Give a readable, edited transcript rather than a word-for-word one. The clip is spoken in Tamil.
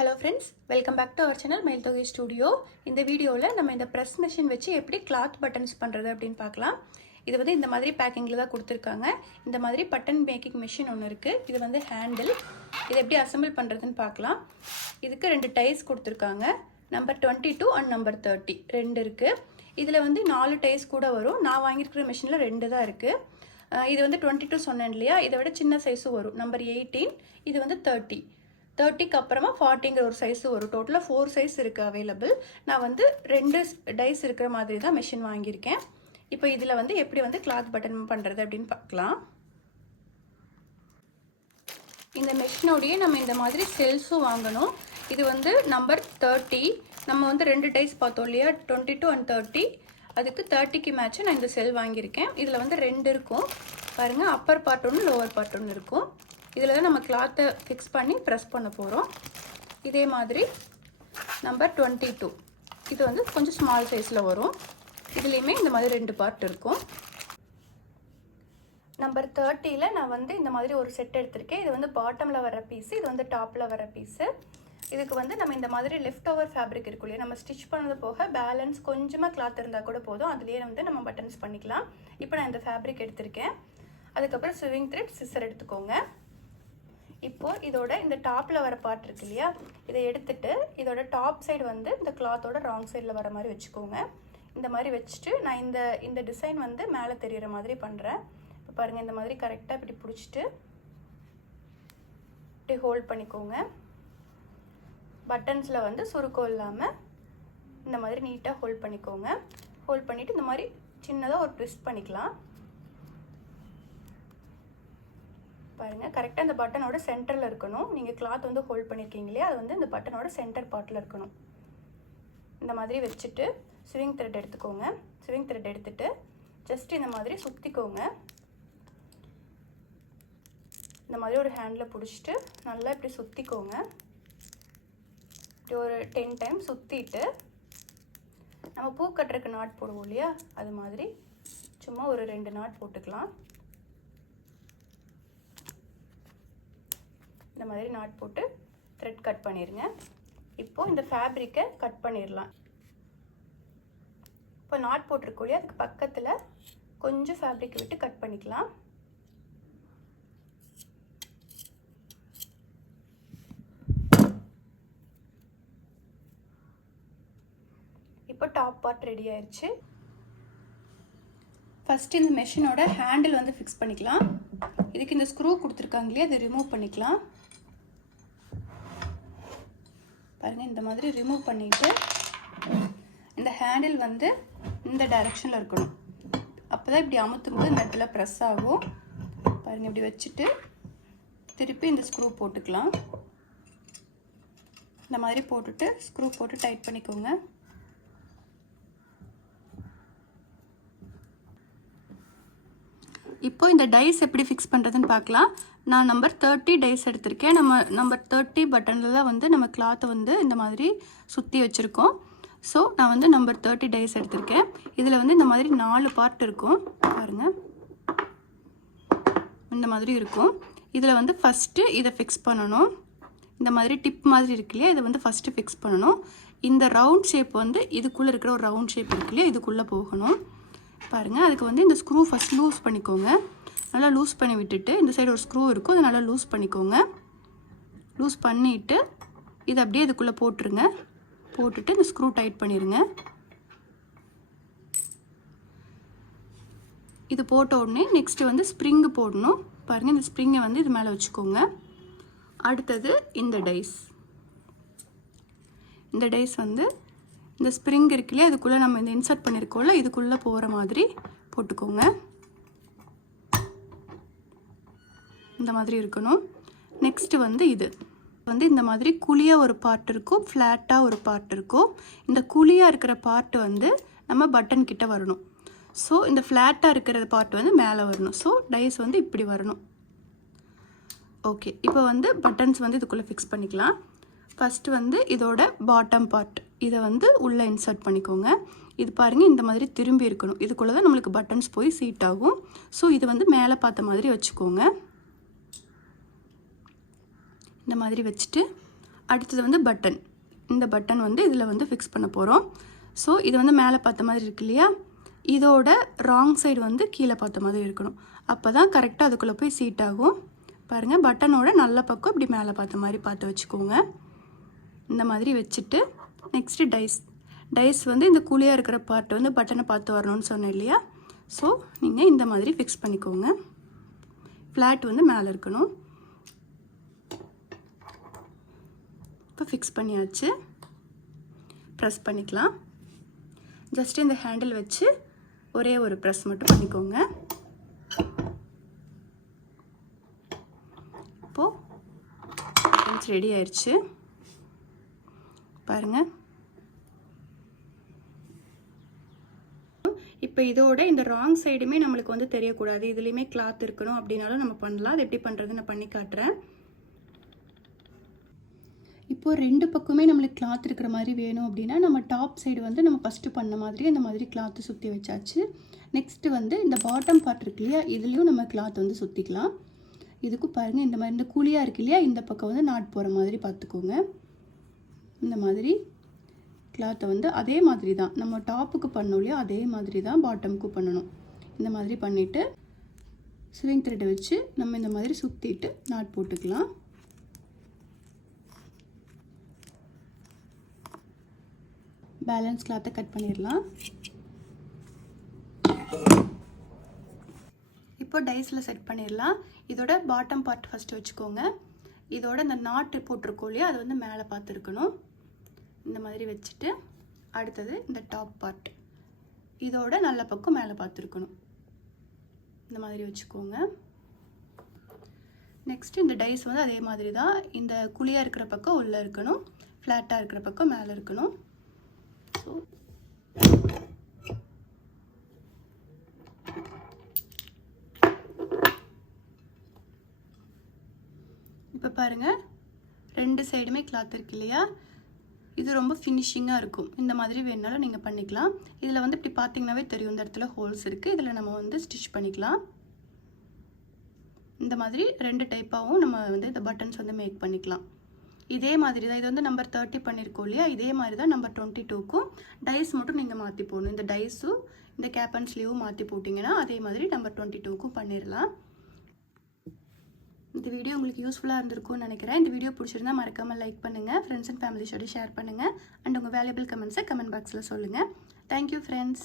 Hello friends, welcome back to our channel Mayilthohai Studio. இந்த வீடியோல நம்ம இந்த press machine வச்சு எப்படி cloth buttons பண்றது அப்படினு பார்க்கலாம். இது வந்து இந்த மாதிரி பேக்கிங்ல தான் கொடுத்திருக்காங்க. இந்த மாதிரி பட்டன் மேக்கிங் மெஷின் ஒன்னு இருக்கு. இது வந்து ஹேண்டில். இது எப்படி அசெம்பிள் பண்றதுன்னு பார்க்கலாம். இதுக்கு ரெண்டு டைஸ் கொடுத்திருக்காங்க. நம்பர் 22 and நம்பர் 30 ரெண்டு இருக்கு. இதுல வந்து 4 டைஸ் கூட வரும். நான் வாங்கியிருக்கிற மெஷின்ல ரெண்டு தான் இருக்கு. இது வந்து 22 சொன்னேன் இல்லையா? இதை விட சின்ன சைஸும் வரும். நம்பர் 18 இது வந்து 30க்கு அப்புறமா 40ங்கிற ஒரு சைஸ் வரும். டோட்டலாக 4 சைஸ் இருக்குது அவைலபிள். நான் வந்து ரெண்டு டைஸ் இருக்கிற மாதிரி தான் மெஷின் வாங்கியிருக்கேன். இப்போ இதில் வந்து எப்படி வந்து கிளாத் பட்டன் பண்ணுறது அப்படின்னு பார்க்கலாம். இந்த மெஷினோடையே நம்ம இந்த மாதிரி செல்ஸும் வாங்கணும். இது வந்து நம்பர் 30. நம்ம வந்து ரெண்டு டைஸ் பார்த்தோம் இல்லையா, 22 and 30. அதுக்கு 30க்கு மேட்ச்சு நான் இந்த செல் வாங்கியிருக்கேன். இதில் வந்து ரெண்டு இருக்கும் பாருங்கள். அப்பர் பார்ட் ஒன்று, லோவர் பார்ட் ஒன்று இருக்கும். இதில் தான் நம்ம கிளாத்தை ஃபிக்ஸ் பண்ணி ப்ரெஸ் பண்ண போகிறோம். இதே மாதிரி நம்பர் 22 இது வந்து கொஞ்சம் ஸ்மால் சைஸில் வரும். இதுலேயுமே இந்த மாதிரி ரெண்டு பார்ட் இருக்கும். நம்பர் 30ல் நான் வந்து இந்த மாதிரி ஒரு செட் எடுத்திருக்கேன். இது வந்து பாட்டமில் வர பீஸு, இது வந்து டாப்பில் வர பீஸு. இதுக்கு வந்து நம்ம இந்த மாதிரி லெஃப்ட் ஓவர் ஃபேப்ரிக் இருக்கும் இல்லையா, நம்ம ஸ்டிச் பண்ணது போக பேலன்ஸ் கொஞ்சமாக கிளாத் இருந்தால் கூட போதும். அதுலேயே வந்து நம்ம பட்டன்ஸ் பண்ணிக்கலாம். இப்போ நான் இந்த ஃபேப்ரிக் எடுத்திருக்கேன். அதுக்கப்புறம் ஸ்விங் த்ரெட், சிசர் எடுத்துக்கோங்க. இப்போது இதோட இந்த டாப்பில் வர பார்ட் இருக்கு இல்லையா, இதை எடுத்துட்டு இதோட டாப் சைடு வந்து இந்த கிளாத்தோட ராங் சைடில் வர மாதிரி வச்சுக்கோங்க. இந்த மாதிரி வச்சுட்டு நான் இந்த டிசைன் வந்து மேலே தெரிகிற மாதிரி பண்ணுறேன். இப்போ பாருங்கள், இந்த மாதிரி கரெக்டாக இப்படி பிடிச்சிட்டு இப்படி ஹோல்ட் பண்ணிக்கோங்க. பட்டன்ஸில் வந்து சுருக்கம் இல்லாமல் இந்த மாதிரி நீட்டாக ஹோல்ட் பண்ணிக்கோங்க. ஹோல்ட் பண்ணிவிட்டு இந்த மாதிரி சின்னதாக ஒரு ட்விஸ்ட் பண்ணிக்கலாம். பாருங்கள், கரெக்டாக இந்த பட்டனோட சென்டரில் இருக்கணும். நீங்கள் கிளாத் வந்து ஹோல்ட் பண்ணியிருக்கீங்க இல்லையா, அது வந்து இந்த பட்டனோட சென்டர் பார்ட்டில் இருக்கணும். இந்த மாதிரி வச்சுட்டு ஸ்விங் த்ரெட் எடுத்துக்கோங்க. ஸ்விங் த்ரெட் எடுத்துகிட்டு ஜஸ்ட் இந்த மாதிரி சுற்றிக்கோங்க. இந்த மாதிரி ஒரு ஹேண்டில் பிடிச்சிட்டு நல்லா இப்படி சுற்றிக்கோங்க. இப்படி ஒரு 10 டைம் சுற்றிட்டு நம்ம பூ கட்டுறதுக்கு நாட் போடுவோம் இல்லையா, அது மாதிரி சும்மா ஒரு 2 நாட் போட்டுக்கலாம். இந்த மாதிரி நாட் போட்டு த்ரெட் கட் பண்ணிடுங்க. இப்போது இந்த ஃபேப்ரிக்கை கட் பண்ணிடலாம். இப்போ நாட் போட்டிருக்கோம் இல்லையா, அதுக்கு பக்கத்தில் கொஞ்சம் ஃபேப்ரிக் விட்டு கட் பண்ணிக்கலாம். இப்போ டாப் பார்ட் ரெடி ஆயிடுச்சு. ஃபஸ்ட்டு இந்த மெஷினோட ஹேண்டில் வந்து ஃபிக்ஸ் பண்ணிக்கலாம். இதுக்கு இந்த ஸ்க்ரூ கொடுத்துருக்காங்க இல்லையா, அதை ரிமூவ் பண்ணிக்கலாம். பாருங்கள், இந்த மாதிரி ரிமூவ் பண்ணிவிட்டு இந்த ஹேண்டில் வந்து இந்த டைரெக்ஷனில் இருக்கணும். அப்போ தான் இப்படி அமுத்தும்போது இந்த இடத்துல ப்ரெஸ் ஆகும். பாருங்கள், இப்படி வச்சுட்டு திருப்பி இந்த ஸ்க்ரூ போட்டுக்கலாம். இந்த மாதிரி போட்டுட்டு ஸ்க்ரூ போட்டு டைட் பண்ணிக்கோங்க. இப்போ இந்த டைஸ் எப்படி ஃபிக்ஸ் பண்ணுறதுன்னு பார்க்கலாம். நான் நம்பர் 30 டைஸ் எடுத்திருக்கேன். நம்பர் 30 பட்டனில் தான் வந்து நம்ம கிளாத்தை வந்து இந்த மாதிரி சுற்றி வச்சுருக்கோம். ஸோ நான் வந்து நம்பர் 30 டைஸ் எடுத்திருக்கேன். இதில் வந்து இந்த மாதிரி 4 பார்ட் இருக்கும் பாருங்கள், இந்த மாதிரி இருக்கும். இதில் வந்து ஃபஸ்ட்டு இதை ஃபிக்ஸ் பண்ணணும். இந்த மாதிரி டிப் மாதிரி இருக்கு இல்லையா, இதை வந்து ஃபஸ்ட்டு ஃபிக்ஸ் பண்ணணும். இந்த ரவுண்ட் ஷேப் வந்து இதுக்குள்ளே இருக்கிற ஒரு ரவுண்ட் ஷேப் இருக்கு இல்லையா, இதுக்குள்ளே போகணும். பாருங்கள், அதுக்கு வந்து இந்த ஸ்க்ரூ ஃபஸ்ட் லூஸ் பண்ணிக்கோங்க. நல்லா லூஸ் பண்ணி விட்டுட்டு இந்த சைடு ஒரு ஸ்க்ரூ இருக்கும், அதை நல்லா லூஸ் பண்ணிக்கோங்க. லூஸ் பண்ணிவிட்டு இதை அப்படியே இதுக்குள்ளே போட்டுருங்க. போட்டுட்டு இந்த ஸ்க்ரூ டைட் பண்ணிடுங்க. இது போட்ட உடனே நெக்ஸ்ட்டு வந்து ஸ்ப்ரிங்கு போடணும். பாருங்கள், இந்த ஸ்ப்ரிங்கை வந்து இது மேலே வச்சுக்கோங்க. அடுத்தது இந்த டைஸ். இந்த டைஸ் வந்து இந்த ஸ்ப்ரிங் இருக்கு இல்லையா, இதுக்குள்ளே நம்ம இந்த இன்சர்ட் பண்ணியிருக்கோம்ல, இதுக்குள்ளே போகிற மாதிரி போட்டுக்கோங்க. இந்த மாதிரி இருக்கணும். நெக்ஸ்ட்டு வந்து இது வந்து இந்த மாதிரி குழியாக ஒரு பார்ட் இருக்கும், ஃப்ளாட்டாக ஒரு பார்ட் இருக்கும். இந்த குழியாக இருக்கிற பார்ட் வந்து நம்ம பட்டன் கிட்ட வரணும். ஸோ இந்த ஃப்ளாட்டாக இருக்கிற பார்ட் வந்து மேலே வரணும். ஸோ டைஸ் வந்து இப்படி வரணும். ஓகே, இப்போ வந்து பட்டன்ஸ் வந்து இதுக்குள்ளே ஃபிக்ஸ் பண்ணிக்கலாம். ஃபஸ்ட்டு வந்து இதோட பாட்டம் பார்ட் இதை வந்து உள்ளே இன்சர்ட் பண்ணிக்கோங்க. இது பாருங்கள், இந்த மாதிரி திரும்பி இருக்கணும். இதுக்குள்ளே தான் நம்மளுக்கு பட்டன்ஸ் போய் சீட் ஆகும். ஸோ இது வந்து மேலே பார்த்த மாதிரி வச்சுக்கோங்க. இந்த மாதிரி வச்சுட்டு அடுத்தது வந்து பட்டன். இந்த பட்டன் வந்து இதில் வந்து ஃபிக்ஸ் பண்ண போகிறோம். ஸோ இது வந்து மேலே பார்த்த மாதிரி இருக்கு இல்லையா, இதோட ராங் சைடு வந்து கீழே பார்த்த மாதிரி இருக்கணும். அப்போ தான் கரெக்டாக அதுக்குள்ளே போய் சீட் ஆகும். பாருங்கள், பட்டனோட நல்ல பக்கம் இப்படி மேலே பார்த்த மாதிரி பார்த்து வச்சுக்கோங்க. இந்த மாதிரி வச்சுட்டு நெக்ஸ்ட்டு டைஸ் வந்து இந்த குழியாக இருக்கிற பார்ட் வந்து பட்டனை பார்த்து வரணும்னு சொன்னேன் இல்லையா, ஸோ நீங்கள் இந்த மாதிரி ஃபிக்ஸ் பண்ணிக்கோங்க. ஃப்ளாட் வந்து மேலே இருக்கணும். இப்போ ஃபிக்ஸ் பண்ணியாச்சு. ப்ரெஸ் பண்ணிக்கலாம். ஜஸ்ட் இந்த ஹேண்டில் வச்சு ஒரே ஒரு ப்ரெஸ் மட்டும் பண்ணிக்கோங்க. இப்போது ரெடி ஆயிடுச்சு. பாருங்கள், இப்போ இதோட இந்த ராங் சைடுமே நம்மளுக்கு வந்து தெரியக்கூடாது, இதுலேயுமே கிளாத் இருக்கணும் அப்படின்னாலும் நம்ம பண்ணலாம். அது எப்படி பண்ணுறது நான் பண்ணி காட்டுறேன். இப்போது ரெண்டு பக்கமே நம்மளுக்கு கிளாத் இருக்கிற மாதிரி வேணும் அப்படின்னா நம்ம டாப் சைடு வந்து நம்ம ஃபஸ்ட்டு பண்ண மாதிரி அந்த மாதிரி கிளாத்து சுற்றி வச்சாச்சு. நெக்ஸ்ட்டு வந்து இந்த பாட்டம் பார்ட் இருக்கு இல்லையா, இதுலேயும் நம்ம கிளாத் வந்து சுற்றிக்கலாம். இதுக்கும் பாருங்கள், இந்த மாதிரி இந்த குழியாக இருக்கு இல்லையா, இந்த பக்கம் வந்து நாட் போகிற மாதிரி பார்த்துக்கோங்க. இந்த மாதிரி கிளாத்தை வந்து அதே மாதிரி தான் நம்ம டாப்புக்கு பண்ணோம் இல்லையா, அதே மாதிரி தான் பாட்டமுக்கு பண்ணணும். இந்த மாதிரி பண்ணிவிட்டு ஸ்விங் த்ரெட்டை வச்சு நம்ம இந்த மாதிரி சுற்றிட்டு நாட் போட்டுக்கலாம். பேலன்ஸ் கிளாத்தை கட் பண்ணிடலாம். இப்போ டைஸில் செட் பண்ணிடலாம். இதோட பாட்டம் பார்ட் ஃபஸ்ட்டு வச்சுக்கோங்க. இதோட இந்த நாட்டு போட்டிருக்கோம் இல்லையா, அது வந்து மேலே பார்த்துருக்கணும். இந்த மாதிரி வச்சுட்டு அடுத்தது இந்த டாப் பார்ட் இதோட நல்ல பக்கம் மேலே பார்த்துருக்கணும். இந்த மாதிரி வச்சுக்கோங்க. நெக்ஸ்ட்டு இந்த டைஸ் வந்து அதே மாதிரி தான், இந்த குழியாக இருக்கிற பக்கம் உள்ளே இருக்கணும், ஃப்ளாட்டாக இருக்கிற பக்கம் மேலே இருக்கணும். ஸோ இப்போ பாருங்கள், ரெண்டு சைடுமே கிளாத் இருக்கு இல்லையா, இது ரொம்ப ஃபினிஷிங்காக இருக்கும். இந்த மாதிரி வேணாலும் நீங்கள் பண்ணிக்கலாம். இதில் வந்து இப்படி பார்த்தீங்கன்னாவே தெரியும், இந்த இடத்துல ஹோல்ஸ் இருக்குது, இதில் நம்ம வந்து ஸ்டிச் பண்ணிக்கலாம். இந்த மாதிரி ரெண்டு டைப்பாகவும் நம்ம வந்து இந்த பட்டன்ஸ் வந்து மேக் பண்ணிக்கலாம். இதே மாதிரி தான், இது வந்து நம்பர் 30 பண்ணியிருக்கோம் இல்லையா, இதே மாதிரி தான் நம்பர் 22க்கும் டைஸ் மட்டும் நீங்கள் மாற்றி போடணும். இந்த டைஸும் இந்த கேப் அண்ட் ஸ்லீவும் மாற்றி போட்டிங்கன்னா அதே மாதிரி நம்பர் 22க்கும் பண்ணிடலாம். இந்த வீடியோ உங்களுக்கு யூஸ்ஃபுல்லாக இருந்திருக்கும்னு நினைக்கிறேன். இந்த வீடியோ பிடிச்சிருந்தா மறக்காமல் லைக் பண்ணுங்கள், ஃப்ரெண்ட்ஸ் அண்ட் ஃபேமிலிஸோட ஷேர் பண்ணுங்கள், அண்ட் உங்கள் வேல்யூபிள் கமெண்ட்ஸை கமெண்ட் பாக்ஸில் சொல்லுங்கள். Thank you friends.